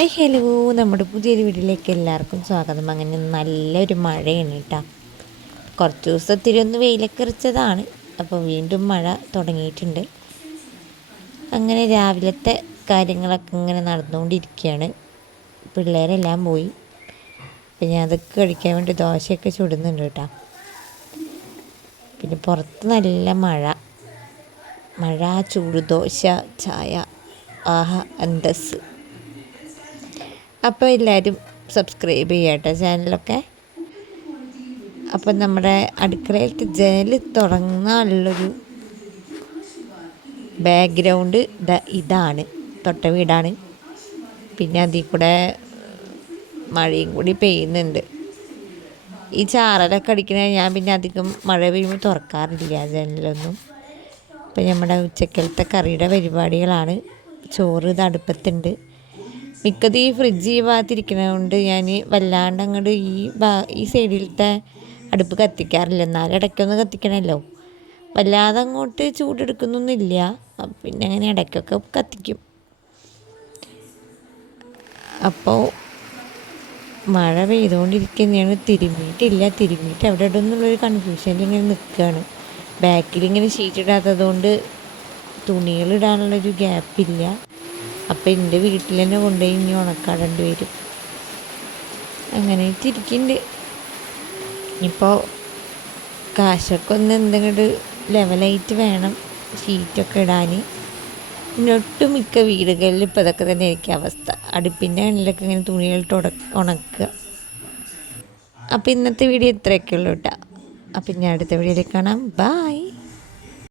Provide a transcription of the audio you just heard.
Hi hello, നമ്മുടെ പുതിയൊരു വീട്ടിലേക്ക് എല്ലാവർക്കും സ്വാഗതം. അങ്ങനെ നല്ലൊരു മഴയാണ് കേട്ടോ. കുറച്ച് ദിവസത്തിൽ ഒന്ന് വെയിലൊക്കെ എറിച്ചതാണ്. അപ്പോൾ വീണ്ടും മഴ തുടങ്ങിയിട്ടുണ്ട്. അങ്ങനെ രാവിലത്തെ കാര്യങ്ങളൊക്കെ ഇങ്ങനെ നടന്നുകൊണ്ടിരിക്കുകയാണ്. പിള്ളേരെല്ലാം പോയി. അപ്പം ഞാൻ അതൊക്കെ കഴിക്കാൻ വേണ്ടി ദോശയൊക്കെ ചുടുന്നുണ്ട് കേട്ടോ. പിന്നെ പുറത്ത് നല്ല മഴ, ചൂട് ദോശ, ചായ, ആഹാ അന്തസ്. അപ്പോൾ എല്ലാവരും സബ്സ്ക്രൈബ് ചെയ്യട്ടെ ചാനലൊക്കെ. അപ്പം നമ്മുടെ അടുക്കളയിലത്തെ ജനൽ തുടങ്ങാനുള്ളൊരു ബാക്ക്ഗ്രൗണ്ട് ഇതാണ്. തൊട്ട വീടാണ്. പിന്നെ അതിൽ കൂടെ മഴയും കൂടി പെയ്യുന്നുണ്ട്. ഈ ചാറലൊക്കെ അടിക്കണ ഞാൻ പിന്നെ അധികം മഴ പെയ്യുമ്പോൾ തുറക്കാറില്ല ജനലൊന്നും. അപ്പം നമ്മുടെ ഉച്ചക്കലത്തെ കറിയുടെ പരിപാടികളാണ്. ചോറ് ഇത് അടുപ്പത്തുണ്ട്. മിക്കത് ഈ ഫ്രിഡ്ജ് ഈ ഭാഗത്തിരിക്കുന്നത് കൊണ്ട് ഞാൻ വല്ലാണ്ട് അങ്ങോട്ട് ഈ സൈഡിലത്തെ അടുപ്പ് കത്തിക്കാറില്ല. എന്നാലും ഇടയ്ക്കൊന്ന് കത്തിക്കണമല്ലോ. വല്ലാതെ അങ്ങോട്ട് ചൂടെടുക്കുന്നൊന്നുമില്ല. പിന്നെ അങ്ങനെ ഇടയ്ക്കൊക്കെ കത്തിക്കും. അപ്പോൾ മഴ പെയ്തുകൊണ്ടിരിക്കുന്നതാണ്. തിരുമ്മിയിട്ട് അവിടെ ഇടുന്നുള്ളൊരു കൺഫ്യൂഷനിൽ ഇങ്ങനെ നിൽക്കുകയാണ്. ബാക്കിലിങ്ങനെ ഷീറ്റ് ഇടാത്തത് കൊണ്ട് തുണികളിടാനുള്ളൊരു ഗ്യാപ്പില്ല. അപ്പം എൻ്റെ വീട്ടിൽ തന്നെ കൊണ്ടുപോയി ഇനി ഉണക്കാടേണ്ടി വരും. അങ്ങനെ ഇരിക്കുന്നുണ്ട്. ഇപ്പോൾ കാശൊക്കെ ഒന്ന് എന്തെങ്കിലും ലെവലായിട്ട് വേണം ഷീറ്റൊക്കെ ഇടാൻ. പിന്നെ ഒട്ടുമിക്ക വീടുകളിൽ ഇപ്പോൾ ഇതൊക്കെ തന്നെ ആയിരിക്കും അവസ്ഥ. അടുപ്പിൻ്റെ കണ്ണിലൊക്കെ ഇങ്ങനെ തുണികളിട്ട് ഉണക്കുക. അപ്പോൾ ഇന്നത്തെ വീഡിയോ ഇത്രയൊക്കെ ഉള്ളൂ കേട്ടോ. അപ്പം ഞാൻ അടുത്ത വീഡിയോയിൽ കാണാം. ബായ്.